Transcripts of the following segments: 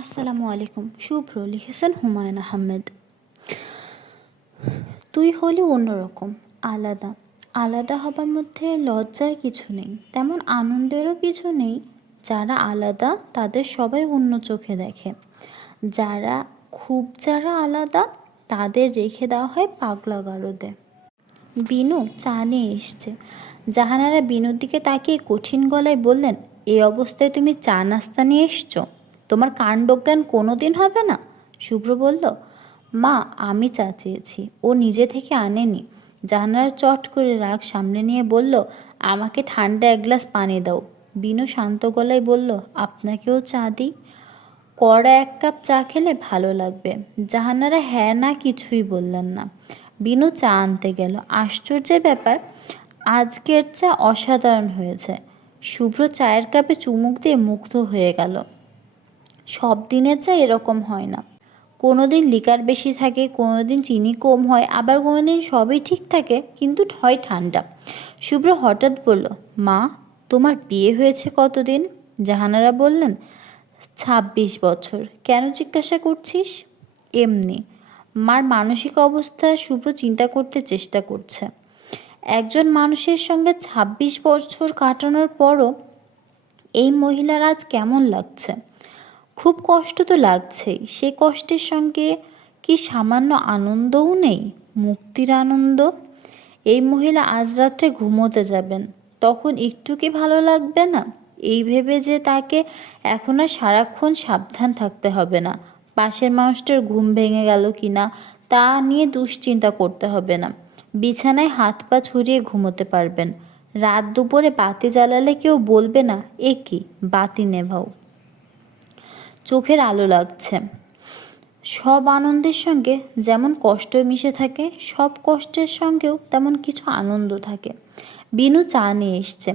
আসসালামু আলাইকুম। শুভ্র লিখেছেন হুমায়ুন আহমেদ। তুই হলি অন্যরকম, আলাদা। আলাদা হবার মধ্যে লজ্জার কিছু নেই, তেমন আনন্দেরও কিছু নেই। যারা আলাদা তাদের সবাই অন্য চোখে দেখে। যারা আলাদা তাদের রেখে দেওয়া হয় পাগলা গারদে। বিনু চা নিয়ে এসছে। জাহানারা বিনুর দিকে তাকিয়ে কঠিন গলায় বললেন, এই অবস্থায় তুমি চা নাস্তা নিয়ে এসছো? তোমার কাণ্ডজ্ঞান কোনো দিন হবে না? শুভ্র বলল, মা আমি চা চেয়েছি, ও নিজে থেকে আনেনি। জাহানারা চট করে রাগ সামনে নিয়ে বলল, আমাকে ঠান্ডা এক গ্লাস পানি দাও। বিনু শান্ত গলায় বলল, আপনাকেও চা দিই? কড়া এক কাপ চা খেলে ভালো লাগবে। জাহানারা হ্যাঁ না কিছুই বললেন না। বিনু চা আনতে গেল। আশ্চর্যের ব্যাপার, আজকের চা অসাধারণ হয়েছে। শুভ্র চায়ের কাপে চুমুক দিয়ে মুগ্ধ হয়ে গেল। সব দিনের চা এরকম হয় না। কোনো দিন লিকার বেশি থাকে, কোনো দিন চিনি কম হয়, আবার কোনো দিন সবই ঠিক থাকে কিন্তু হয় ঠান্ডা। শুভ্র হঠাৎ বলল, মা তোমার বিয়ে হয়েছে কতদিন? জাহানারা বললেন, 26 বছর। কেন জিজ্ঞাসা করছিস? এমনি। মার মানসিক অবস্থা শুভ্র চিন্তা করতে চেষ্টা করছে। একজন মানুষের সঙ্গে 26 বছর কাটানোর পরও এই মহিলার আজ কেমন লাগছে? খুব কষ্ট তো লাগছেই, সে কষ্টের সঙ্গে কি সামান্য আনন্দও নেই? মুক্তির আনন্দ। এই মহিলা আজ রাত্রে ঘুমোতে যাবেন, তখন একটু কি ভালো লাগবে না? এই ভেবে যে তাকে এখন আর সারাক্ষণ সাবধান থাকতে হবে না, পাশের মানুষটার ঘুম ভেঙে গেল কি না তা নিয়ে দুশ্চিন্তা করতে হবে না, বিছানায় হাত পা ছড়িয়ে ঘুমোতে পারবেন। রাত দুপুরে বাতি জ্বালালে কেউ বলবে না, এ কি বাতি নেভাও। চোখের আলো লাগছে। সব আনন্দের সঙ্গে যেমন কষ্ট মিশে থাকে, সব কষ্টের সঙ্গেও তেমন কিছু আনন্দ থাকে। বিনু চা নিয়ে এসছে।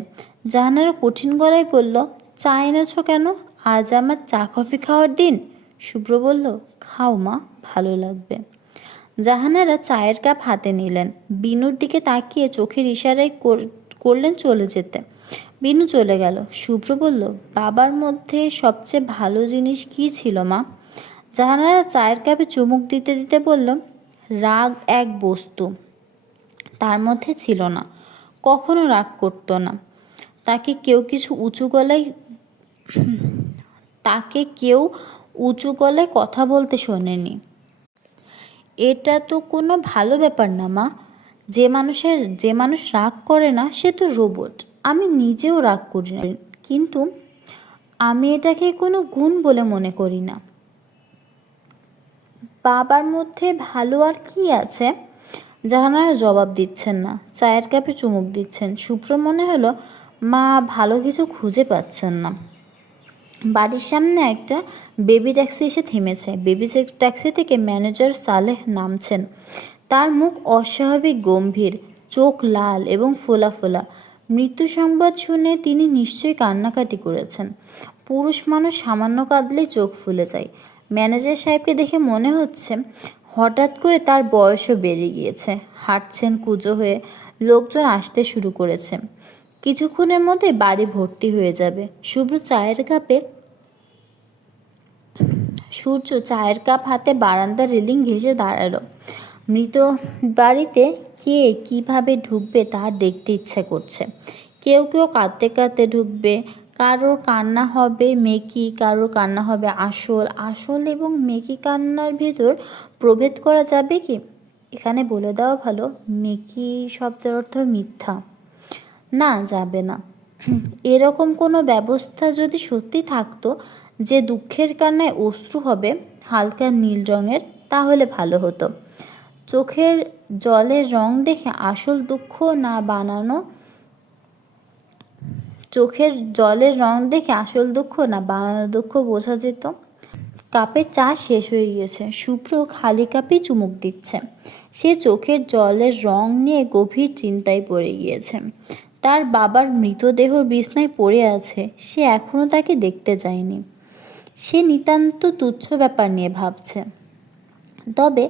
জাহানারা কঠিন গলায় বলল, চা এনেছো কেন? আজ আমার চা কফি খাওয়ার দিন। শুভ্র বলল, খাও মা, ভালো লাগবে। জাহানারা চায়ের কাপ হাতে নিলেন। বিনুর দিকে তাকিয়ে চোখের ইশারায় করলেন চলে যেতে। বিনু চলে গেল। শুভ্র বলল, বাবার মধ্যে সবচেয়ে ভালো জিনিস কী ছিল মা? জাহানারা চায়ের কাপে চুমুক দিতে দিতে বলল, রাগ এক বস্তু তার মধ্যে ছিল না, কখনো রাগ করতো না। তাকে কেউ কিছু উঁচু গলায় তাকে কেউ উঁচু গলায় কথা বলতে শোনেনি। এটা তো কোনো ভালো ব্যাপার না মা। যে মানুষ রাগ করে না সে তো রোবট। আমি নিজেও রাগ করি না, কিন্তু আমি এটাকে কোনো গুণ বলে মনে করি না। বাবার মধ্যে ভালো আর কি আছে? জাহানারা জবাব দিচ্ছেন না, চায়ের কাপে চুমুক দিচ্ছেন। শুভ্র মনে হলো মা ভালো কিছু খুঁজে পাচ্ছেন না। বাড়ির সামনে একটা বেবি ট্যাক্সি এসে থেমেছে। বেবি ট্যাক্সি থেকে ম্যানেজার সালেহ নামছেন। তার মুখ অস্বাভাবিক গম্ভীর, চোখ লাল এবং ফোলা ফোলা। মৃত্যু সংবাদ শুনে তিনি নিশ্চয়ই কান্নাকাটি করেছেন। পুরুষ মানুষ সামান্য কাঁদলেই চোখ ফুলে যায়। ম্যানেজার সাহেবকে দেখে মনে হচ্ছে হঠাৎ করে তার বয়সও বেড়ে গিয়েছে। হাঁটছেন কুঁজো হয়ে। লোকজন আসতে শুরু করেছে। কিছুক্ষণের মধ্যে বাড়ি ভর্তি হয়ে যাবে। সূর্য চায়ের কাপ হাতে বারান্দার রেলিং ঘেঁষে দাঁড়ালো। মৃত বাড়িতে কে কিভাবে ঢুকবে তার দেখতে ইচ্ছে করছে। কেউ কেউ কাঁদতে কাঁদতে ঢুকবে, কারোর কান্না হবে মেকি, কারোর কান্না হবে আসল। আসল এবং মেকি কান্নার ভেতর প্রভেদ করা যাবে কি? এখানে বলে দেওয়া ভালো, মেকি শব্দের অর্থ মিথ্যা। না, যাবে না। এরকম কোনো ব্যবস্থা যদি সত্যি থাকতো যে দুঃখের কান্নায় অশ্রু হবে হালকা নীল রঙের, তাহলে ভালো হতো। চোখের জলের রং দেখে আসল দুঃখ না বানানো দুঃখ বোঝা যেত। কাপের চা শেষ হয়ে গিয়েছে। শুভ্র খালি কাপে চুমুক দিচ্ছে। সে চোখের জলের রং নিয়ে গভীর চিন্তায় পড়ে গিয়েছে। তার বাবার মৃতদেহ বিছনায় পড়ে আছে, সে এখনও তাকে দেখতে যায়নি। সে নিতান্ত তুচ্ছ ব্যাপার নিয়ে ভাবছে। তবে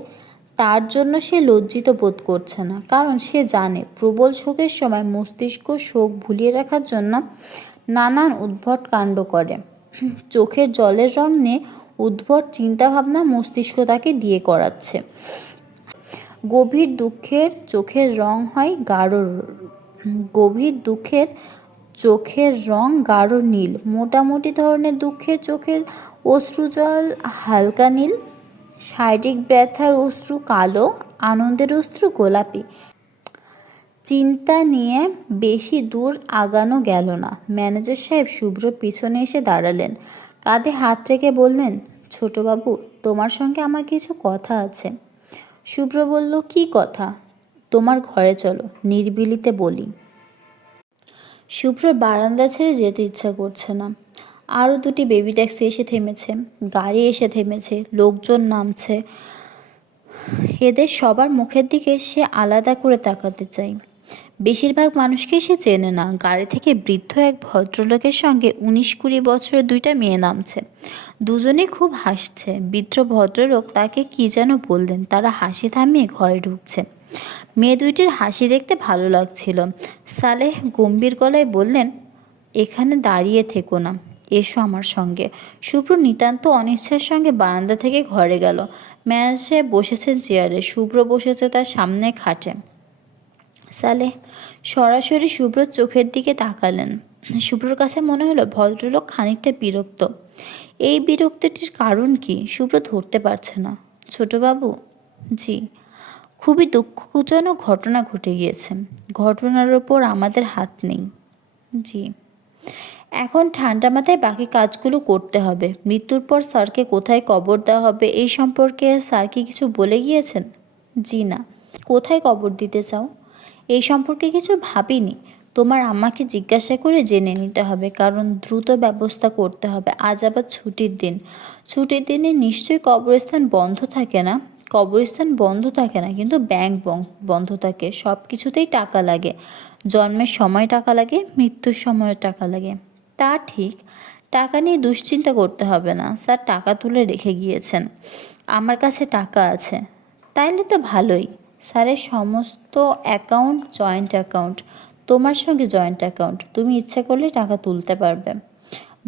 তার জন্য সে লজ্জিত বোধ করছে না, কারণ সে জানে প্রবল শোকের সময় মস্তিষ্ক শোক ভুলিয়ে রাখার জন্য নানান উদ্ভট কাণ্ড করে। চোখের জলের রং নিয়ে উদ্ভট চিন্তাভাবনা মস্তিষ্ক তাকে দিয়ে করাচ্ছে। গভীর দুঃখের চোখের রং হয় গাঢ়, গভীর দুঃখের চোখের রং গাঢ় নীল, মোটামুটি ধরনের দুঃখের চোখের অশ্রুজল হালকা নীল, শারীরিক ব্যথার অশ্রু কালো, আনন্দের অশ্রু গোলাপি। চিন্তা নিয়ে বেশি দূর আগানো গেল না। ম্যানেজার সাহেব শুভ্র পিছনে এসে দাঁড়ালেন, কাঁধে হাত রেখে বললেন, ছোটবাবু, তোমার সঙ্গে আমার কিছু কথা আছে। শুভ্র বলল, কি কথা? তোমার ঘরে চলো, নিরিবিলিতে বলি। শুভ্র বারান্দা ছেড়ে যেতে ইচ্ছা করছে না। আরও দুটি বেবি ট্যাক্সি এসে থেমেছে, গাড়ি এসে থেমেছে, লোকজন নামছে। এদের সবার মুখের দিকে সে আলাদা করে তাকাতে চায়। বেশিরভাগ মানুষকেই সে চেনে না। গাড়ি থেকে বৃদ্ধ এক ভদ্রলোকের সঙ্গে 19-20 বছরের দুইটা মেয়ে নামছে। দুজনেই খুব হাসছে। বৃদ্ধ ভদ্রলোক তাকে কি যেন বললেন, তারা হাসি থামিয়ে ঘরে ঢুকছে। মেয়ে দুইটির হাসি দেখতে ভালো লাগছিল। সালেহ গম্ভীর গলায় বললেন, এখানে দাঁড়িয়ে থেকো না, এসো আমার সঙ্গে। শুভ্র নিতান্ত অনিচ্ছার সঙ্গে বারান্দা থেকে ঘরে গেল। ম্যানেজার বসেছেন চেয়ারে, শুভ্র বসেছে তার সামনে খাটে। সালেহ সরাসরি শুভ্রর চোখের দিকে তাকালেন। শুভ্রর কাছে মনে হলো ভদ্রলোক খানিকটা বিরক্ত। এই বিরক্তিটির কারণ কি শুভ্র ধরতে পারছে না। ছোটবাবু? জি। খুবই দুঃখজনক ঘটনা ঘটে গিয়েছে। ঘটনার ওপর আমাদের হাত নেই। জি। এখন ঠান্ডা মাথায় বাকি কাজগুলো করতে হবে। মৃত্যুর পর স্যারকে কোথায় কবর দেওয়া হবে এই সম্পর্কে স্যার কি কিছু বলে গিয়েছেন? জি না। কোথায় কবর দিতে চাও? এই সম্পর্কে কিছু ভাবিনি। তোমার আম্মাকে জিজ্ঞাসা করে জেনে নিতে হবে, কারণ দ্রুত ব্যবস্থা করতে হবে। আজ আবার ছুটির দিন। ছুটির দিনে নিশ্চয়ই কবরস্থান বন্ধ থাকে না। কবরস্থান বন্ধ থাকে না, কিন্তু ব্যাংক বন্ধ থাকে। সব কিছুতেই টাকা লাগে। জন্মের সময় টাকা লাগে, মৃত্যুর সময়ও টাকা লাগে। তা ঠিক, টাকা নিয়ে দুশ্চিন্তা করতে হবে না। স্যার টাকা তুলে রেখে গিয়েছেন। আমার কাছে টাকা আছে। তাইলে তো ভালোই। স্যারের সমস্ত অ্যাকাউন্ট জয়েন্ট অ্যাকাউন্ট। তোমার সঙ্গে জয়েন্ট অ্যাকাউন্ট। তুমি ইচ্ছে করলে টাকা তুলতে পারবে।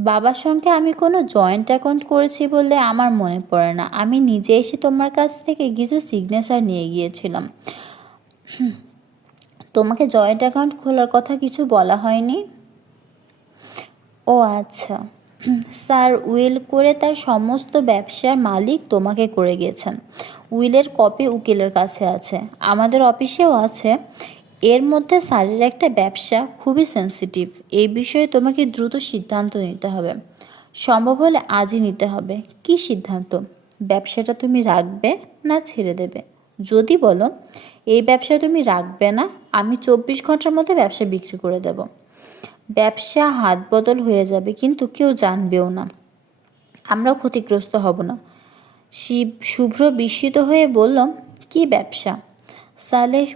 বাবার সঙ্গে আমি কোনো জয়েন্ট অ্যাকাউন্ট করেছি বলে আমার মনে পড়ে না। আমি নিজে এসে তোমার কাছ থেকে কিছু সিগনেচার নিয়ে গিয়েছিলাম। তোমাকে জয়েন্ট অ্যাকাউন্ট খোলার কথা কিছু বলা হয়নি? ও আচ্ছা। স্যার উইল করে তার সমস্ত ব্যবসার মালিক তোমাকে করে গেছেন। উইলের কপি উকিলের কাছে আছে, আমাদের অফিসেও আছে। এর মধ্যে স্যারের একটা ব্যবসা খুবই সেন্সিটিভ। এই বিষয়ে তোমাকে দ্রুত সিদ্ধান্ত নিতে হবে। সম্ভব হলে আজই নিতে হবে। কি সিদ্ধান্ত? ব্যবসাটা তুমি রাখবে না ছেড়ে দেবে? যদি বলো এই ব্যবসা তুমি রাখবে না, আমি 24 ঘন্টার মধ্যে ব্যবসা বিক্রি করে দেব। ব্যবসা হাত বদল হয়ে যাবে, কিন্তু কেউ জানবেও না, আমরাও ক্ষতিগ্রস্ত হব না। শুভ্র বিস্মিত হয়ে বলল, কি ব্যবসা? সালেহ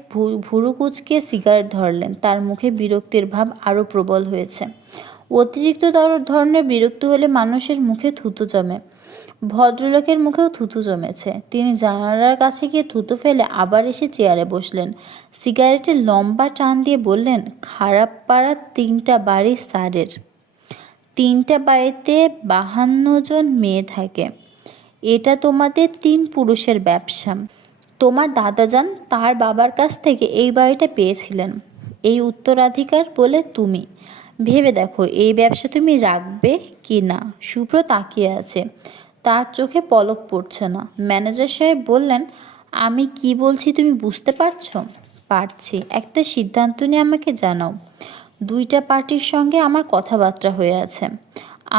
ভুরু কুঁচকে সিগারেট ধরলেন। তার মুখে বিরক্তির ভাব আরও প্রবল হয়েছে। অতিরিক্ত ধরনের বিরক্তি হলে মানুষের মুখে থুতু জমে। ভদ্রলোকের মুখেও থুতু জমেছে। তিনি জানালার কাছে গিয়ে থুতু ফেলে আবার এসে চেয়ারে বসলেন। সিগারেটের লম্বা টান দিয়ে বললেন, খারাপ পাড়ার 3টা বাড়ি স্যারের। 3টা বাড়িতে 52 জন মেয়ে থাকে। এটা তোমাদের 3 পুরুষের ব্যবসা। তোমার দাদাজান তার বাবার কাছ থেকে এই বাড়িটা পেয়েছিলেন। এই উত্তরাধিকার বলে তুমি ভেবে দেখো এই ব্যবসা তুমি রাখবে কি না। শুভ্র তাকিয়ে আছে, তার চোখে পলক পড়ছে না। ম্যানেজার সাহেব বললেন, আমি কি বলছি তুমি বুঝতে পারছো? পারছি। একটা সিদ্ধান্ত নিয়ে আমাকে জানাও। 2টা পার্টির সঙ্গে আমার কথাবার্তা হয়ে আছে।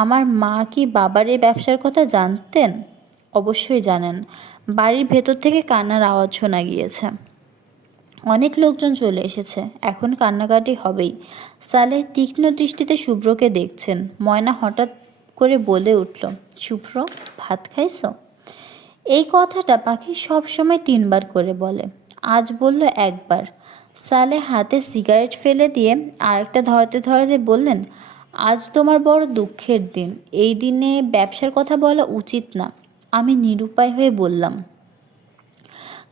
আমার মা কি বাবার এই ব্যবসার কথা জানতেন? অবশ্যই জানেন। বাড়ির ভেতর থেকে কান্নার আওয়াজ শোনা গিয়েছে। অনেক লোকজন চলে এসেছে, এখন কান্নাকাটি হবেই। সালেহ তীক্ষ্ণ দৃষ্টিতে শুভ্রকে দেখছেন। ময়না হঠাৎ করে বলে উঠল, শুভ্র, ভাত খাইছো? এই কথাটা পাখি সব সময় 3বার করে বলে, আজ বলল একবার। সালেহ হাতে সিগারেট ফেলে দিয়ে আরেকটা ধরাতে ধরাতে বললেন, আজ তোমার বড় দুঃখের দিন। এই দিনে ব্যবসার কথা বলা উচিত না। আমি নিরুপায় হয়ে বললাম,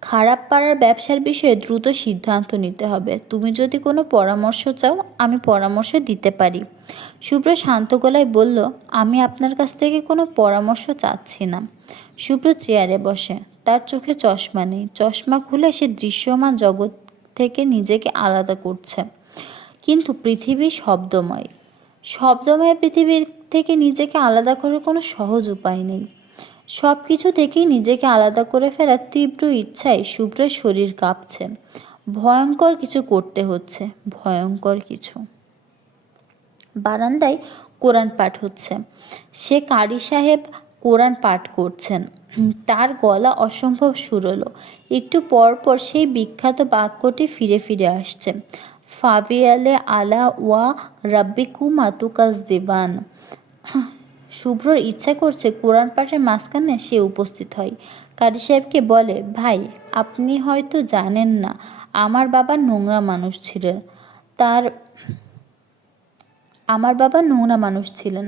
খারাপ পাড়ার ব্যবসার বিষয়ে দ্রুত সিদ্ধান্ত নিতে হবে। তুমি যদি কোনো পরামর্শ চাও, আমি পরামর্শ দিতে পারি। শুভ্র শান্ত গলায় বলল, আমি আপনার কাছ থেকে কোনো পরামর্শ চাচ্ছি না। শুভ্র চেয়ারে বসে। তার চোখে চশমা নেই। চশমা খুলে সে দৃশ্যমান জগৎ থেকে নিজেকে আলাদা করছে। কিন্তু পৃথিবী শব্দময়। শব্দময় পৃথিবী থেকে নিজেকে আলাদা করার কোনো সহজ উপায় নেই। সব কিছু থেকেই নিজেকে আলাদা করে ফেলার তীব্র ইচ্ছায় শুভ্রের শরীর কাঁপছে। ভয়ঙ্কর কিছু করতে হচ্ছে, ভয়ঙ্কর কিছু। বারান্দায় কোরআন পাঠ হচ্ছে। সে কারি সাহেব কোরআন পাঠ করছেন। তার গলা অসম্ভব সুরলো। একটু পর পর সেই বিখ্যাত বাক্যটি ফিরে ফিরে আসছে, ফাবিয়ালে আলা ওয়া রাব্বিকুমা তুকাজ্জিবান। শুভ্রর ইচ্ছা করছে কোরআন পাঠের মাঝখানে সে উপস্থিত হয়। কারি সাহেবকে বলে, ভাই, আপনি হয়তো জানেন না, আমার বাবা নোংরা মানুষ ছিলেন।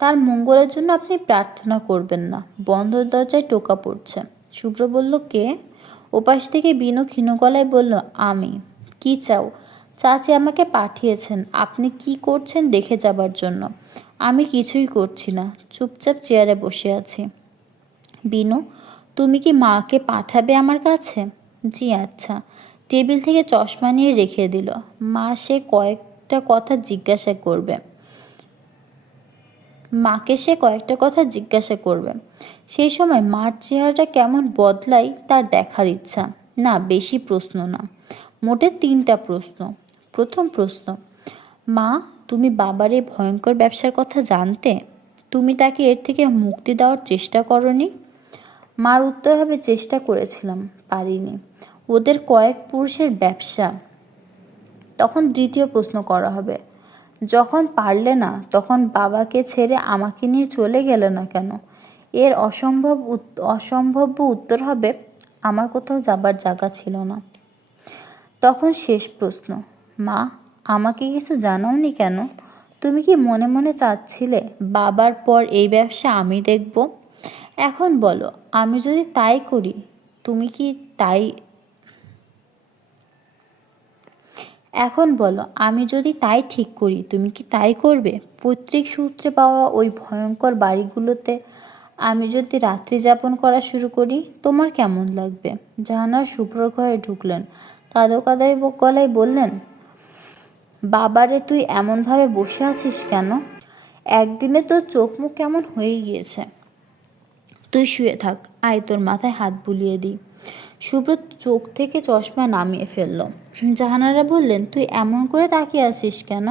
তার মঙ্গলের জন্য আপনি প্রার্থনা করবেন না। বন্ধ দরজায় টোকা পড়ছে। শুভ্র বলল, কে? ওপাশ থেকে বিনু ক্ষীণ গলায় বলল, আমি। কি চাও? চাচি আমাকে পাঠিয়েছেন আপনি কি করছেন দেখে যাবার জন্য। আমি কিছুই করছি না, চুপচাপ চেয়ারে বসে আছি। বিনু, তুমি কি মাকে পাঠাবে আমার কাছে? জি আচ্ছা। টেবিল থেকে চশমা নিয়ে রেখে দিল। মাকে সে কয়েকটা কথা জিজ্ঞাসা করবে। সেই সময় মার চেহারাটা কেমন বদলায় তার দেখার ইচ্ছা। না, বেশি প্রশ্ন না, মোটে 3টা প্রশ্ন। প্রথম প্রশ্ন, মা, তুমি বাবার এই ভয়ঙ্কর ব্যবসার কথা জানতে? তুমি তাকে এর থেকে মুক্তি দেওয়ার চেষ্টা করনি? মার উত্তর হবে, চেষ্টা করেছিলাম, পারিনি। ওদের কয়েক পুরুষের ব্যবসা। তখন দ্বিতীয় প্রশ্ন করা হবে, যখন পারলে না তখন বাবাকে ছেড়ে আমাকে নিয়ে চলে গেলে না কেন? এর অসম্ভাব্য উত্তর হবে, আমার কোথাও যাবার জায়গা ছিল না। তখন শেষ প্রশ্ন, মা, আমাকে কিছু জানাওনি কেন? তুমি কি মনে মনে চাচ্ছিলে বাবার পর এই ব্যবসা আমি দেখব? এখন বলো, আমি যদি তাই করি তুমি কি তাই এখন বলো, আমি যদি তাই ঠিক করি তুমি কি তাই করবে? পৈতৃক সূত্রে পাওয়া ওই ভয়ঙ্কর বাড়িগুলোতে আমি যদি রাত্রি যাপন করা শুরু করি, তোমার কেমন লাগবে? জাহানারা শুভ্রর ঘরে ঢুকলেন। কাঁদো কাদাই গলায় বললেন, বাবারে, তুই এমনভাবে বসে আছিস কেন? একদিনে তোর চোখ মুখ কেমন হয়ে গিয়েছে। তুই শুয়ে থাক, আয় তোর মাথায় হাত বুলিয়ে দিই। শুভ্র চোখ থেকে চশমা নামিয়ে ফেলল। জাহানারা বললেন, তুই এমন করে তাকিয়ে আছিস কেন?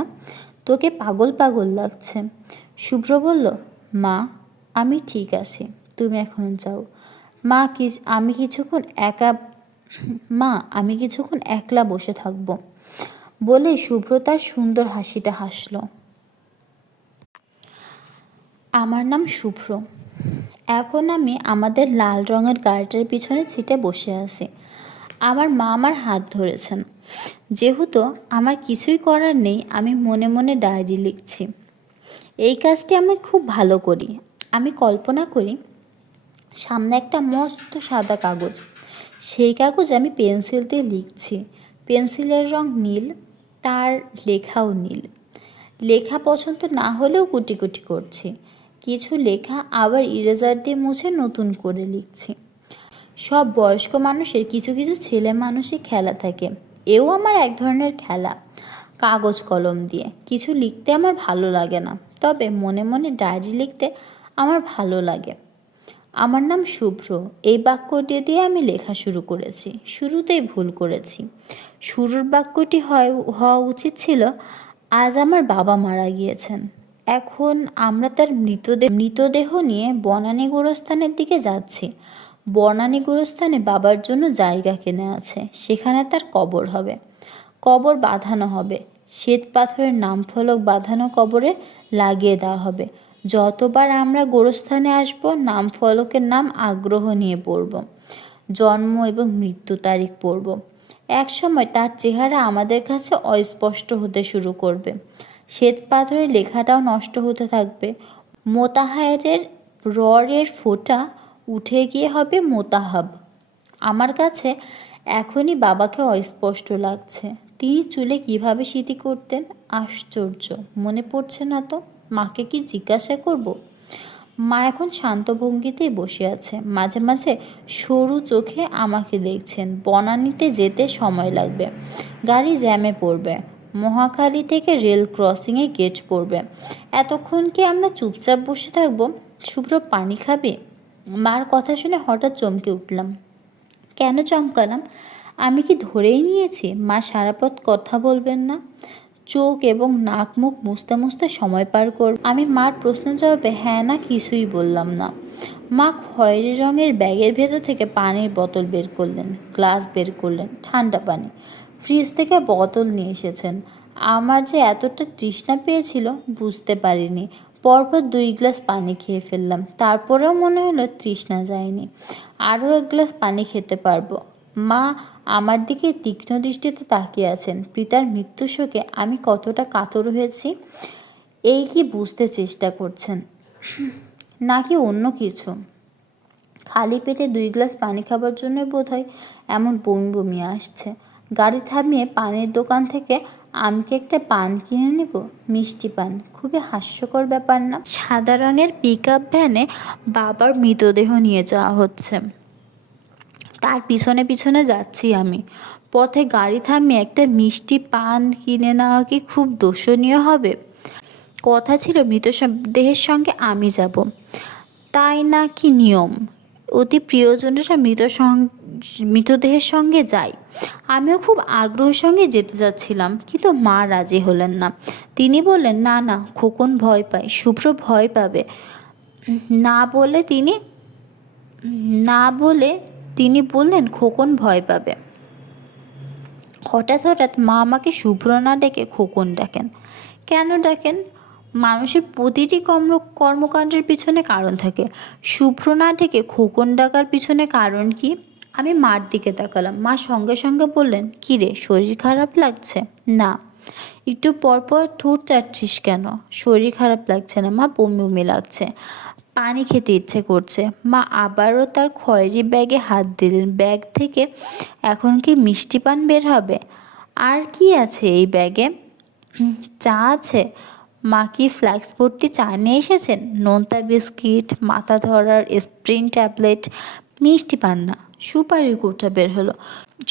তোকে পাগল পাগল লাগছে। শুভ্র বলল, মা, আমি ঠিক আছি, তুমি এখন যাও। আমি কিছুক্ষণ একলা বসে থাকবো। বলে শুভ্র তার সুন্দর হাসিটা হাসল। আমার নাম শুভ্র। এখন আমি আমাদের লাল রঙের গাড়িটার পিছনে সিটে বসে আছি। আমার মা আমার হাত ধরেছেন। যেহেতু আমার কিছুই করার নেই, আমি মনে মনে ডায়েরি লিখছি। এই কাজটি আমি খুব ভালো করি। আমি কল্পনা করি সামনে একটা মস্ত সাদা কাগজ। সেই কাগজ আমি পেন্সিল দিয়ে লিখছি। পেন্সিলের রং নীল, তার লেখাও নীল। লেখা পছন্দ না হলেও কুটি কুটি করছি। কিছু লেখা আবার ইরেজার দিয়ে মুছে নতুন করে লিখছি। সব বয়স্ক মানুষের কিছু কিছু ছেলে মানুষই খেলা থাকে, এও আমার এক ধরনের খেলা। কাগজ কলম দিয়ে কিছু লিখতে আমার ভালো লাগে না, তবে মনে মনে ডায়েরি লিখতে আমার ভালো লাগে। আমার নাম শুভ্র, এই বাক্যটি দিয়ে আমি লেখা শুরু করেছি। শুরুতেই ভুল করেছি। শুরুর বাক্যটি হওয়া উচিত ছিল, আজ আমার বাবা মারা গিয়েছেন। এখন আমরা তার মৃতদেহ নিয়ে বনানী গোরস্থানের দিকে যাচ্ছি। বনানী গোরস্থানে বাবার জন্য জায়গা কেনা আছে, সেখানে তার কবর হবে। কবর বাঁধানো হবে, শ্বেত পাথরের নাম ফলক বাঁধানো কবরে লাগিয়ে দেওয়া হবে। যতবার আমরা গোরস্থানে আসব, নাম ফলকের নাম আগ্রহ নিয়ে পড়ব, জন্ম এবং মৃত্যু তারিখ পড়ব। একসময় তার চেহারা আমাদের কাছে অস্পষ্ট হতে শুরু করবে। শ্বেত পাথরের লেখাটাও নষ্ট হতে থাকবে। মোতাহারের রের ফোঁটা উঠে গিয়ে হবে মোতাহাব। আমার কাছে এখনই বাবাকে অস্পষ্ট লাগছে। তিনি চুলে কিভাবে সিঁথি করতেন, আশ্চর্য। মনে পড়ছে না তো। মাকে কি জিজ্ঞাসা করব? মা এখন শান্ত ভঙ্গিতেই বসে আছে, মাঝে মাঝে সরু চোখে আমাকে দেখছেন। বনানীতে যেতে সময় লাগবে, গাড়ি জ্যামে পড়বে, মহাখালী থেকে রেল ক্রসিংয়ে গেট পড়বে। এতক্ষণ কি আমরা চুপচাপ বসে থাকবো? শুভ্র পানি খাবে? মার কথা শুনে হঠাৎ চমকে উঠলাম। কেন চমকালাম? আমি কি ধরেই নিয়েছি মা সারা পথ কথা বলবেন না? চোখ এবং নাক মুখ মুছতে মুছতে সময় পার করব। আমি মার প্রশ্ন জবাবে হ্যাঁ না কিছুই বললাম না। মা খয়েরি রঙের ব্যাগের ভেতর থেকে পানির বোতল বের করলেন, গ্লাস বের করলেন, ঠান্ডা পানি। ফ্রিজ থেকে বোতল নিয়ে এসেছেন। আমার যে এতটা তৃষ্ণা পেয়েছিল বুঝতে পারিনি। পরপর 2 গ্লাস পানি খেয়ে ফেললাম। তারপরেও মনে হলো তৃষ্ণা যায়নি। আরও 1 গ্লাস পানি খেতে পারবো। মা আমার দিকে তীক্ষ্ণ দৃষ্টিতে তাকিয়ে আছেন। পিতার মৃত্যু শোকে আমি কতটা কাতর হয়েছি এই কি বুঝতে চেষ্টা করছেন, নাকি অন্য কিছু? খালি পেটে 2 গ্লাস পানি খাবার জন্য বোধহয় এমন বমি বমি আসছে। গাড়ি থামিয়ে পানের দোকান থেকে আমি কি একটা পান কিনে নেব? মিষ্টি পান। খুবই হাস্যকর ব্যাপার না? সাদা রঙের পিকআপ ভ্যানে বাবার মৃতদেহ নিয়ে যাওয়া হচ্ছে, তার পিছনে পিছনে যাচ্ছি আমি। পথে গাড়ি থামিয়ে একটা মিষ্টি পান কিনে নেওয়া কি খুব দোষণীয় হবে? কথা ছিল মৃতদেহের সঙ্গে আমি যাব, তাই না কি নিয়ম? অতি প্রিয়জনেরা মৃতদেহের সঙ্গে যায়। আমিও খুব আগ্রহের সঙ্গে যেতে যাচ্ছিলাম, কিন্তু মা রাজি হলেন না। তিনি বললেন না না, খোকন ভয় পায়, শুভ্র ভয় পাবে। না বলে তিনি না বলে তিনি বললেন খোকন ভয় পাবে। হঠাৎ হঠাৎ মা আমাকে শুভ্র না ডেকে খোকন ডাকেন। কেন ডাকেন? মানুষের প্রতিটি কর্মকাণ্ডের পিছনে কারণ থাকে। শুভ্র না ডেকে খোকন ডাকার পিছনে কারণ কি? আমি মার দিকে তাকালাম। মা সঙ্গে সঙ্গে বললেন, কী রে, শরীর খারাপ লাগছে? না। একটু পরপর ঠোঁট চাটছিস কেন? শরীর খারাপ লাগছে না মা, বমি বমি লাগছে, পানি খেতে ইচ্ছে করছে। মা আবারও তার খয়েরি ব্যাগে হাত দিলেন। ব্যাগ থেকে এখন কি মিষ্টি পান বের হবে? আর কি আছে এই ব্যাগে? চা আছে। মা কি ফ্ল্যাক্স ভর্তি চা নিয়ে এসেছেন? নোনতা বিস্কিট, মাথা ধরার স্প্রিন ট্যাবলেট, মিষ্টি পান না। সুপারির কোটা বের হলো।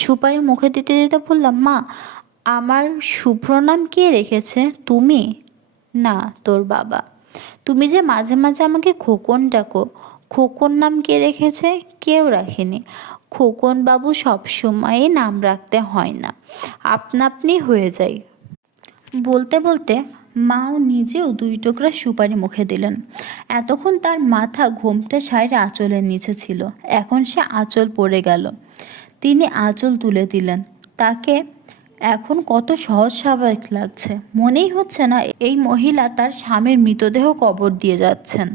সুপারি মুখে দিতে দিতে বললাম, মা আমার শুভ্র নাম কে রেখেছে? তুমি? না, তোর বাবা। তুমি যে মাঝে মাঝে আমাকে খোকন ডাকো, খোকন নাম কে রেখেছে? কেউ রাখেনি। খোকন বাবু সবসময়ই নাম রাখতে হয় না, আপনা আপনি হয়ে যায়। বলতে বলতে মাও নিজেও 2 টুকরা সুপারি মুখে দিলেন। এতক্ষণ তার মাথা ঘোমটা শাড়ির আঁচলের নিচে ছিল, এখন সে আঁচল পড়ে গেল। তিনি আঁচল তুলে দিলেন। তাকে এখন কত সহজ স্বাভাবিক লাগছে। মনেই হচ্ছে না এই মহিলা তার স্বামীর মৃতদেহ কবর দিয়ে যাচ্ছেন।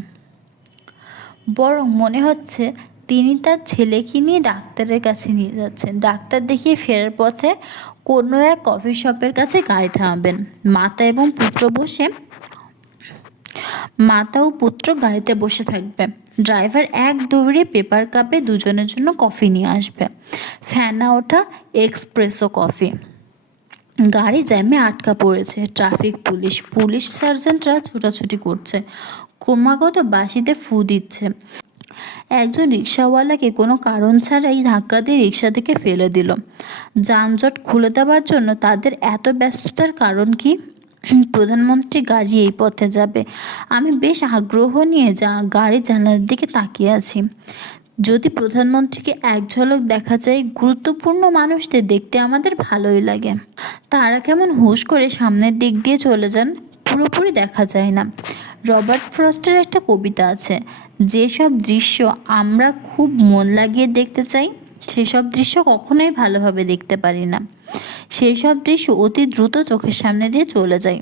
বরং মনে হচ্ছে তিনি তার ছেলেকে নিয়ে ডাক্তারের কাছে নিয়ে যাচ্ছেন। ডাক্তার দেখিয়ে ফেরার পথে কোনো এক কফি শপের কাছে গাড়ি থামাবেন। মাতা ও পুত্র গাড়িতে বসে থাকবে। ড্রাইভার এক দৌড়ে পেপার কাপে দুজনের জন্য কফি নিয়ে আসবে। ফেনা ওঠা এক্সপ্রেসো কফি। গাড়ি জ্যামে আটকা পড়েছে। ট্রাফিক পুলিশ সার্জেন্টরা ছোটাছুটি করছে, ক্রমাগত বাঁশিতে ফু দিচ্ছে। একজন রিক্সাওয়ালাকে কোনো কারণ ছাড়াই ধাক্কা দিয়ে রিক্সা থেকে ফেলে দিল। যানজট খুলে দেওয়ার জন্য তাদের এত ব্যস্ততার কারণ কি? প্রধানমন্ত্রী গাড়ি এই পথে যাবে। আমি বেশ আগ্রহ নিয়ে গাড়ির জানালার দিকে তাকিয়ে আছি। যদি প্রধানমন্ত্রীকে এক ঝলক দেখা যায়, গুরুত্বপূর্ণ মানুষদের দেখতে আমাদের ভালোই লাগে। তারা কেমন হুশ করে সামনের দিক দিয়ে চলে যান, পুরোপুরি দেখা যায় না। রবার্ট ফ্রস্টের একটা কবিতা আছে, যেসব দৃশ্য আমরা খুব মন লাগিয়ে দেখতে চাই, সেসব দৃশ্য কখনোই ভালোভাবে দেখতে পারি না। সেই সব দৃশ্য অতি দ্রুত চোখের সামনে দিয়ে চলে যায়।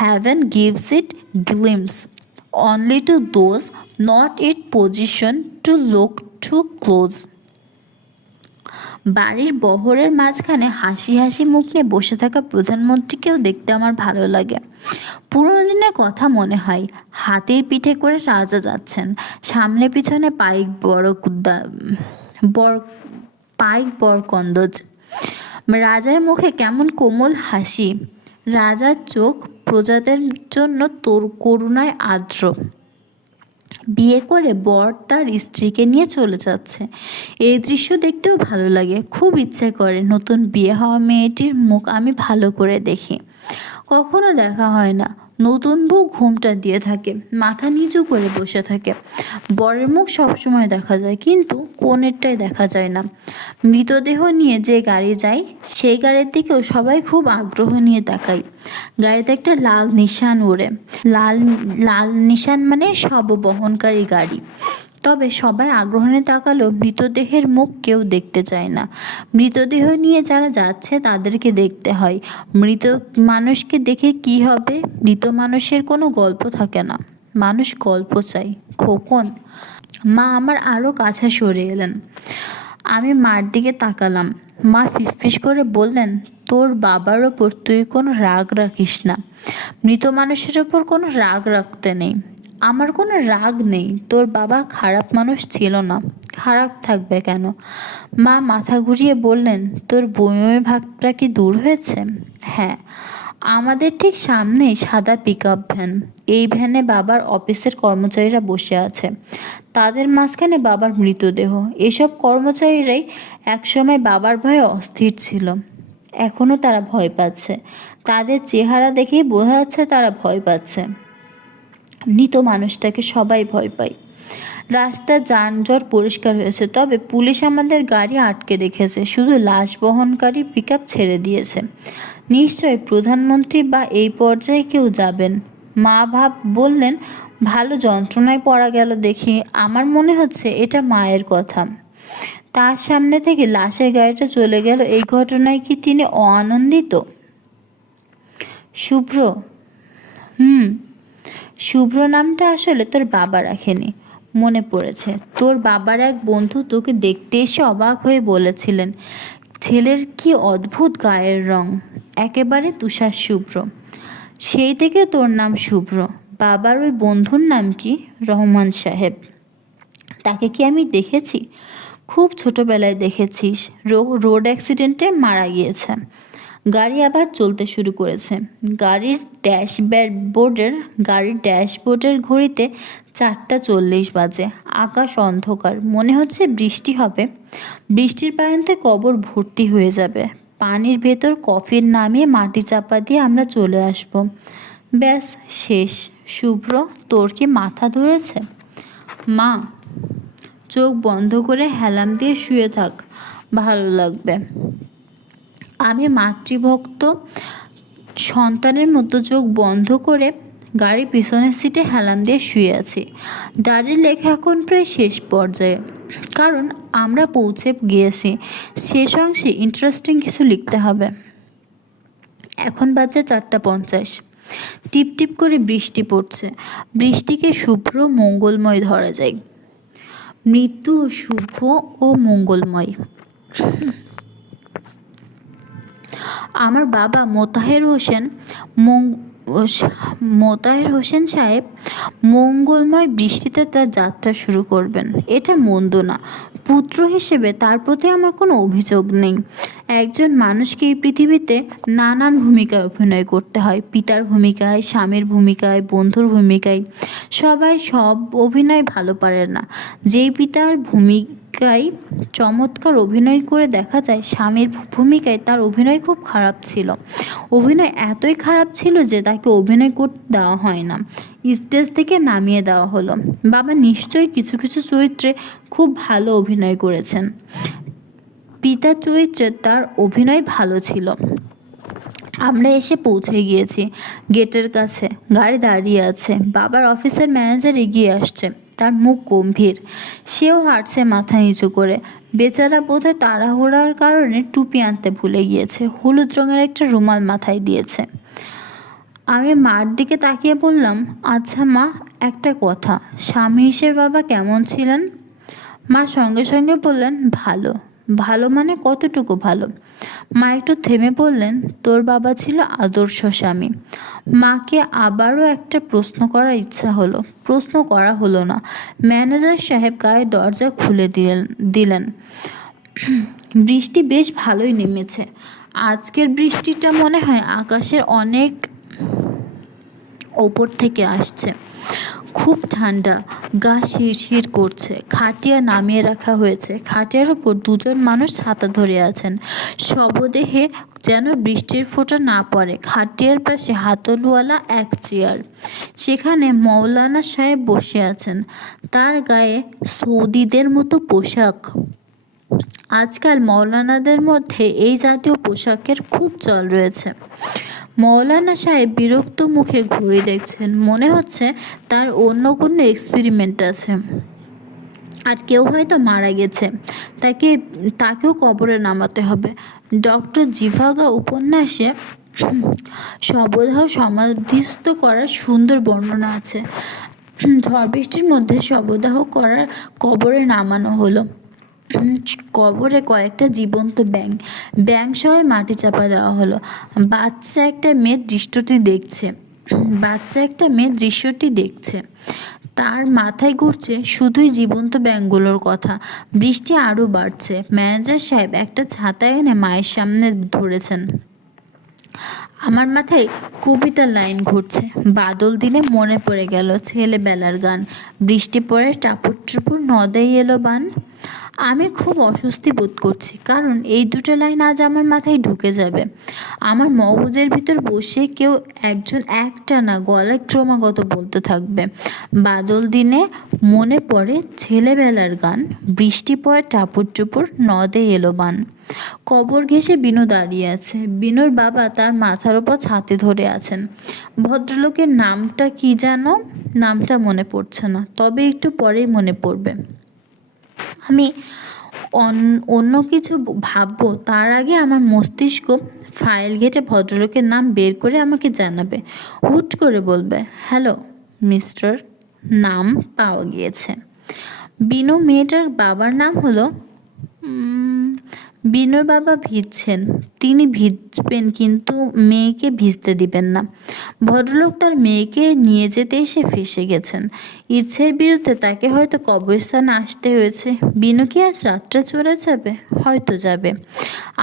Heaven gives it glimpse only to those not in position to look too close. বাড়ির বহরের মাঝখানে হাসি হাসি মুখ নিয়ে বসে থাকা প্রধানমন্ত্রীকেও দেখতে আমার ভালো লাগে। পুরোনো দিনের কথা মনে হয়। হাতির পিঠে করে রাজা যাচ্ছেন, সামনে পিছনে পাইক পাইক বরকন্দজ। রাজার মুখে কেমন কোমল হাসি। রাজার চোখ প্রজাদের জন্য তোর করুণায় আর্দ্র। বিয়ে করে বর তার স্ত্রীকে নিয়ে চলে যাচ্ছে। এই দৃশ্য দেখতেও ভালো লাগে। খুব ইচ্ছে করে নতুন বিয়ে হওয়া মেয়েটির মুখ আমি ভালো করে দেখি। কখনো দেখা হয় না। নতুন বউ ঘোমটা দিয়ে থাকে, মাথা নিচু করে বসে থাকে। বরের মুখ সবসময় দেখা যায়, কিন্তু কোণেরটাই দেখা যায় না। মৃতদেহ নিয়ে যে গাড়ি যায় সেই গাড়ির দিকেও সবাই খুব আগ্রহ নিয়ে তাকায়। গাড়িতে একটা লাল নিশান ওড়ে। লাল লাল নিশান মানে শববহনকারী গাড়ি। তবে সবাই আগ্রহ নিয়ে তাকালেও মৃতদেহের মুখ কেউ দেখতে চায় না। মৃতদেহ নিয়ে যারা যাচ্ছে তাদেরকে দেখতে হয়। মৃত মানুষকে দেখে কি হবে? মৃত মানুষের কোনো গল্প থাকে না, মানুষ গল্প চাই। খোকন। মা আমার আরও কাছে সরে এলেন। আমি মার দিকে তাকালাম। মা ফিসফিস করে বললেন, তোর বাবার ওপর তুই কোনো রাগ রাখিস না। মৃত মানুষের ওপর কোনো রাগ রাখতে নেই। আমার কোনো রাগ নেই। তোর বাবা খারাপ মানুষ ছিল না। খারাপ থাকবে কেন? মা মাথা ঘুরিয়ে বললেন, তোর বমি ভাবটা কি দূর হয়েছে? হ্যাঁ। আমাদের ঠিক সামনেই সাদা পিকআপ ভ্যান। এই ভ্যানে বাবার অফিসের কর্মচারীরা বসে আছে। তাদের মাঝখানে বাবার মৃতদেহ। এসব কর্মচারীরাই একসময় বাবার ভয়ে অস্থির ছিল। এখনও তারা ভয় পাচ্ছে। তাদের চেহারা দেখেই বোঝা যাচ্ছে তারা ভয় পাচ্ছে। মৃত মানুষটাকে সবাই ভয় পায়। রাস্তার যানজট পরিষ্কার হয়েছে, তবে পুলিশ আমাদের গাড়ি আটকে রেখেছে। শুধু লাশ বহনকারী পিকআপ ছেড়ে দিয়েছে। নিশ্চয় প্রধানমন্ত্রী বা এই পর্যায়ে কেউ যাবেন। মা বললেন, ভালো যন্ত্রণায় পড়া গেল দেখি। আমার মনে হচ্ছে এটা মায়ের কথা। তার সামনে থেকে লাশের গাড়িটা চলে গেল। এই ঘটনায় কি তিনি অআনন্দিত? শুভ্র। শুভ্র নামটা আসলে তোর বাবা রাখেনি। মনে পড়েছে, তোর বাবার এক বন্ধু তোকে দেখতে এসে অবাক হয়ে বলেছিলেন, ছেলের কি অদ্ভুত গায়ের রং, একেবারে তুষার শুভ্র। সেই থেকে তোর নাম শুভ্র। বাবার ওই বন্ধুর নাম কি? রহমান সাহেব। তাকে কি আমি দেখেছি? খুব ছোটবেলায় দেখেছিস। রোড অ্যাক্সিডেন্টে মারা গিয়েছে। গাড়ি আবার চলতে শুরু করেছে। গাড়ির ড্যাশবোর্ডের ঘড়িতে 4:40 বাজে। আকাশ অন্ধকার। মনে হচ্ছে বৃষ্টি হবে। বৃষ্টির পানিতে কবর ভর্তি হয়ে যাবে। পানির ভেতর কফিন নামিয়ে মাটি চাপা দিয়ে আমরা চলে আসব। ব্যাস, শেষ। শুভ্র, তোর কি মাথা ধরেছে? মা, চোখ বন্ধ করে হেলাম দিয়ে শুয়ে থাক, ভালো লাগবে। আমি মাতৃভক্ত সন্তানের মতো চোখ বন্ধ করে গাড়ির পিছনের সিটে হেলান দিয়ে শুয়ে আছি। ডায়েরির লেখা এখন প্রায় শেষ পর্যায়ে, কারণ আমরা পৌঁছে গিয়েছি। শেষ অংশে ইন্টারেস্টিং কিছু লিখতে হবে। এখন বাজে 4:50। টিপ টিপ করে বৃষ্টি পড়ছে। বৃষ্টিকে শুভ্র মঙ্গলময় ধরা যায়। মৃত্যু শুভ ও মঙ্গলময়। আমার বাবা মোতাহের হোসেন সাহেব মঙ্গলময় বৃষ্টিতে তার যাত্রা শুরু করবেন। এটা মন্দ না। পুত্র হিসেবে তার প্রতি আমার কোনো অভিযোগ নেই। একজন মানুষকে এই পৃথিবীতে নানান ভূমিকায় অভিনয় করতে হয়। পিতার ভূমিকায়, স্বামীর ভূমিকায়, বন্ধুর ভূমিকায়। সবাই সব অভিনয় ভালো পারে না। যেই পিতার ভূমিকায় চমৎকার অভিনয় করে দেখা যায়, স্বামীর ভূমিকায় তার অভিনয় খুব খারাপ ছিল। অভিনয় এতই খারাপ ছিল যে তাকে অভিনয় করতে দেওয়া হয় না, স্টেজ থেকে নামিয়ে দেওয়া হলো। বাবা নিশ্চয়ই কিছু কিছু চরিত্রে খুব ভালো অভিনয় করেছেন। পিতার চরিত্রে তার অভিনয় ভালো ছিল। আমরা এসে পৌঁছে গিয়েছি গেটের কাছে। গাড়ি দাঁড়িয়ে আছে। বাবার অফিসের ম্যানেজার এগিয়ে আসছে। তার মুখ গম্ভীর। সেও হাঁটছে মাথা নিচু করে। বেচারা বোধহয় তাড়াহুড়ার কারণে টুপি আনতে ভুলে গিয়েছে। হলুদ রঙের একটা রুমাল মাথায় দিয়েছে। আমি মার দিকে তাকিয়ে বললাম, আচ্ছা মা, একটা কথা, স্বামী হিসেবে বাবা কেমন ছিলেন? মা সঙ্গে সঙ্গে বললেন, ভালো। ভালো মানে কতটুকু ভালো? মা একটু থেমে বললেন, তোর বাবা ছিল আদর্শ স্বামী। মাকে আবারও একটা প্রশ্ন করার ইচ্ছা হলো। প্রশ্ন করা হলো না। ম্যানেজার সাহেব গায়ে দরজা খুলে দিলেন। বৃষ্টি বেশ ভালোই নেমেছে। আজকের বৃষ্টিটা মনে হয় আকাশের অনেক ওপর থেকে আসছে। খুব ঠান্ডা, গা শিরশির করছে। খাটিয়া নামিয়ে রাখা হয়েছে, খাটিয়ার উপর দুজন মানুষ ছাতা ধরে আছেন। শবদেহে যেন বৃষ্টির ফোঁটা না পড়ে। খাটিয়ার পাশে হাতলওয়ালা এক চেয়ার, সেখানে মৌলানা সাহেব বসে আছেন। তার গায়ে সৌদিদের মতো পোশাক। আজকাল মৌলানাদের মধ্যে এই জাতীয় পোশাকের খুব চল রয়েছে। মৌলানা সাহেব বিরক্ত মুখে ঘড়ি দেখছেন। মনে হচ্ছে তার অন্য কোনো এক্সপেরিমেন্ট আছে। আর কেউ হয়তো মারা গেছে, তাকেও কবরে নামাতে হবে। ডক্টর জিভাগা উপন্যাসে শবদেহ সমাধিস্থ করার সুন্দর বর্ণনা আছে। ঝড় বৃষ্টির মধ্যে শবদেহ কবরে নামানো হলো। কবরে কয়েকটা জীবন্ত ব্যাঙ সহ মাটি চাপা দেওয়া হলো। বাচ্চা একটা মেয়ে দৃশ্যটি দেখছে। তার মাথায় ঘুরছে শুধুই জীবন্ত ব্যাঙগুলোর কথা। বৃষ্টি আরও বাড়ছে। ম্যানেজার সাহেব একটা ছাতা এনে মায়ের সামনে ধরেছেন। আমার মাথায় কবিতার লাইন ঘুরছে। বাদল দিনে মনে পড়ে গেল ছেলেবেলার গান। বৃষ্টি পড়ে টাপুর টুপুর নদেই এলো বান। আমি খুব অস্বস্তি বোধ করছি, কারণ এই দুটো লাইন আজ আমার মাথায় ঢুকে যাবে। আমার মগজের ভিতর বসে কেউ একজন একটানা গলায় ক্রমাগত বলতে থাকবে, বাদল দিনে মনে পড়ে ছেলেবেলার গান, বৃষ্টি পড়ে টাপুর টুপুর নদে এলো বান। কবর ঘেঁষে বিনু দাঁড়িয়ে আছে। বিনুর বাবা তার মাথার ওপর ছাতি ধরে আছেন। ভদ্রলোকের নামটা কি যেন? নামটা মনে পড়ছে না, তবে একটু পরেই মনে পড়বে। আমি অন্য কিছু ভাববো তার আগে আমার মস্তিষ্ক ফাইল ঘেঁটে ভদ্রলোকের নাম বের করে আমাকে জানাবে। হুট করে বলবে, হ্যালো মিস্টার, নাম পাওয়া গিয়েছে। বিনু মেয়েটার বাবার নাম হলো বিনুর বাবা ভিজছেন। তিনি ভিজবেন, কিন্তু মেয়েকে ভিজতে দিবেন না। ভদ্রলোক তার মেয়েকে নিয়ে যেতে এসে ফেঁসে গেছেন। ইচ্ছের বিরুদ্ধে তাকে হয়তো কবরস্থানে আসতে হয়েছে। বিনু কি আজ রাত্রে চলে যাবে? হয়তো যাবে।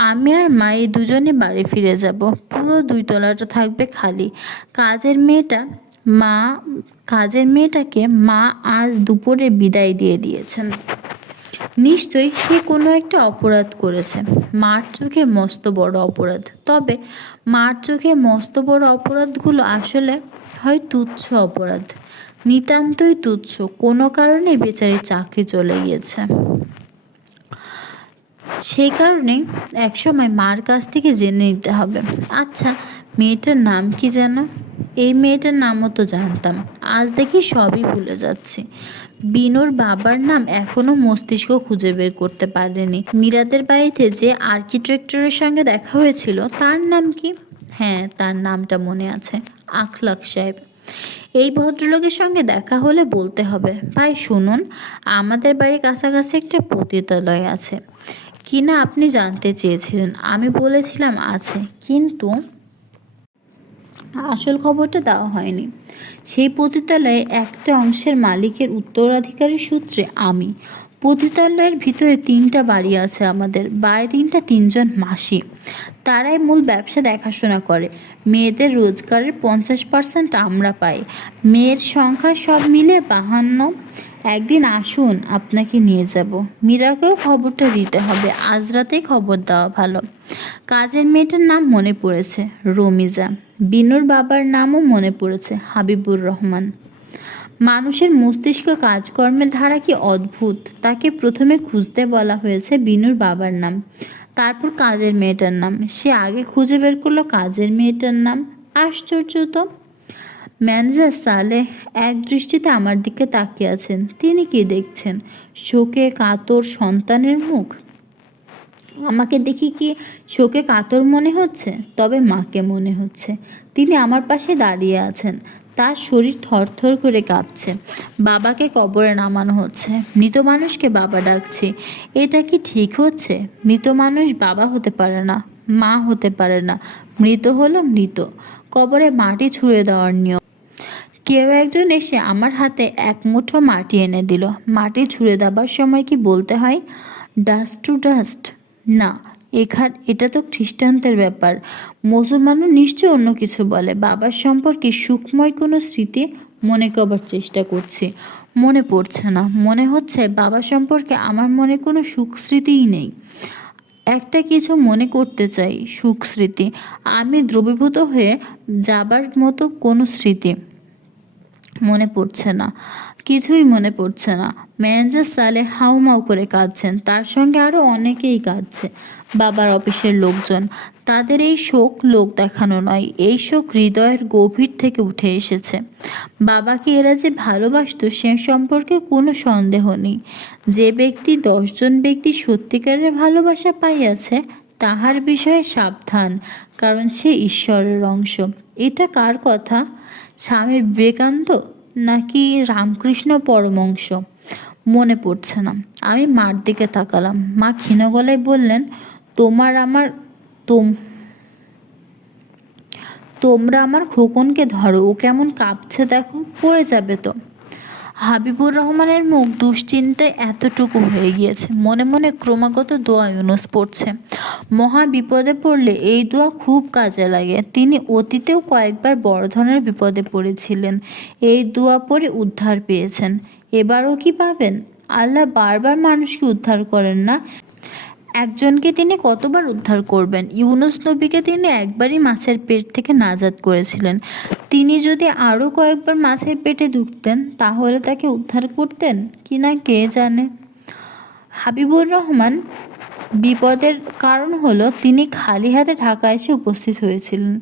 আমি আর মা এই দুজনে বাড়ি ফিরে যাব। পুরো 2 তলাটা থাকবে খালি। কাজের মেয়েটাকে মা আজ দুপুরে বিদায় দিয়ে দিয়েছেন। নিশ্চয়ই সে কোনো একটা অপরাধ করেছে। মার চোখে মস্ত বড় অপরাধ। তবে মার চোখে মস্ত বড় অপরাধগুলো আসলে হয় তুচ্ছ অপরাধ, নিতান্তই তুচ্ছ। কোনো কারণে বেচারির চাকরি চলে গিয়েছে। সেই কারণেই একসময় মার কাছ থেকে জেনে নিতে হবে। আচ্ছা, মেয়েটার নাম কি যেন? এই মেয়েটার নামও তো জানতাম, আজ দেখি সবই ভুলে যাচ্ছি। বিনুর বাবার নাম এখনো মস্তিষ্ক খুঁজে বের করতে পারেনি। মীরাদের বাড়িতে যে আর্কিটেক্টরের সঙ্গে দেখা হয়েছিল, তার নাম কি? হ্যাঁ, তার নামটা মনে আছে, আখলাক সাহেব। এই ভদ্রলোকের সঙ্গে দেখা হলে বলতে হবে, ভাই শুনুন, আমাদের বাড়ির কাছাকাছি একটা পতিতালয় আছে কিনা আপনি জানতে চেয়েছিলেন। আমি বলেছিলাম আছে, কিন্তু আসল খবরটা দেওয়া হয়নি। সেই পতিতালয়ে একটা অংশের মালিকের উত্তরাধিকারী সূত্রে আমি। পতিতালয়ের ভিতরে 3টা বাড়ি আছে আমাদের। বাড়ি 3টা 3জন মাসি। তারাই মূল ব্যবসা দেখাশোনা করে। মেয়েদের রোজগারের 50% আমরা পাই। মেয়ের সংখ্যা সব মিলে 52। একদিন আসুন, আপনাকে নিয়ে যাব। মীরাকেও খবরটা দিতে হবে, আজ রাতেই খবর দেওয়া ভালো। কাজের মেয়েটার নাম মনে পড়েছে, রমিজা। বিনুর বাবার নামও মনে পড়েছে, হাবিবুর রহমান। মানুষের মস্তিষ্ক কাজকর্মের ধারা কি অদ্ভুত। তাকে প্রথমে খুঁজতে বলা হয়েছে বিনুর বাবার নাম, তারপর কাজের মেয়েটার নাম। সে আগে খুঁজে বের করলো কাজের মেয়েটার নাম। আশ্চর্য তো। ম্যানেজার সালেহ এক দৃষ্টিতে আমার দিকে তাকিয়ে আছেন। তিনি কি দেখছেন? শোকে কাতর সন্তানের মুখ। আমাকে দেখি কি শোকে কাতর মনে হচ্ছে? তবে মাকে মনে হচ্ছে। তিনি আমার পাশে দাঁড়িয়ে আছেন, তার শরীর থরথর করে কাঁপছে। বাবাকে কবরে নামানো হচ্ছে। মৃত মানুষকে বাবা ডাকছে। এটা কি ঠিক হচ্ছে? মৃত মানুষ বাবা হতে পারে না, মা হতে পারে না। মৃত হলো মৃত। কবরে মাটি ছুঁড়ে দেওয়ার নিয়ম। কেউ একজন এসে আমার হাতে এক মুঠো মাটি এনে দিল। মাটি ছুঁড়ে দেবার সময় কি বলতে হয়, ডাস্ট টু ডাস্ট? না, এটা তো খ্রিস্টানদের ব্যাপার। মুসলমানও নিশ্চয় অন্য কিছু বলে। বাবার সম্পর্কে সুখময় কোনো স্মৃতি মনে করবার চেষ্টা করছি, মনে পড়ছে না। মনে হচ্ছে বাবা সম্পর্কে আমার মনে কোনো সুখ স্মৃতিই নেই। একটা কিছু মনে করতে চাই, সুখ স্মৃতি। আমি দ্রবীভূত হয়ে যাবার মতো কোনো স্মৃতি মনে পড়ছে না, কিছুই মনে পড়ছে না। ম্যানেজার সালেহ হাউমাউ করে কাঁদছেন, তার সঙ্গে আরও অনেকেই কাঁদছে। বাবার অফিসের লোকজন। তাদের এই শোক লোক দেখানো নয়, এই শোক হৃদয়ের গভীর থেকে উঠে এসেছে। বাবাকে এরা যে ভালোবাসতো সে সম্পর্কে কোনো সন্দেহ নেই। যে ব্যক্তি 10জন ব্যক্তি সত্যিকারের ভালোবাসা পাইয়াছে তাহার বিষয়ে সাবধান, কারণ সে ঈশ্বরের অংশ। এটা কার কথা? স্বামী বিবেকানন্দ নাকি রামকৃষ্ণ পরমহংস? মনে পড়ছে না। আমি মার দিকে তাকালাম। মা ক্ষীণ গলায় বললেন, তোমরা আমার খোকনকে ধরো, ও কেমন কাঁপছে দেখো, পড়ে যাবে তো। হাবিবুর রহমানের মুখ দুশ্চিন্তায় এতটুকু হয়ে গিয়েছে। মনে মনে ক্রমাগত দোয়া ইউনুস পড়ছে। মহা বিপদে পড়লে এই দোয়া খুব কাজে লাগে। তিনি অতীতেও কয়েকবার বড় ধরনের বিপদে পড়েছিলেন, এই দোয়া পড়ে উদ্ধার পেয়েছেন। এবারও কি পাবেন? আল্লাহ বারবার মানুষকে উদ্ধার করেন না, একজনকে তিনি কতবার উদ্ধার করবেন? ইউনুস নবীকে তিনি একবারই মাছের পেট থেকে নাজাত করেছিলেন। তিনি যদি আরও কয়েকবার মাছের পেটে ঢুকতেন তাহলে তাকে উদ্ধার করতেন কি না কে জানে। হাবিবুর রহমান বিপদের কারণ হলো তিনি খালি হাতে ঢাকা এসে উপস্থিত হয়েছিলেন।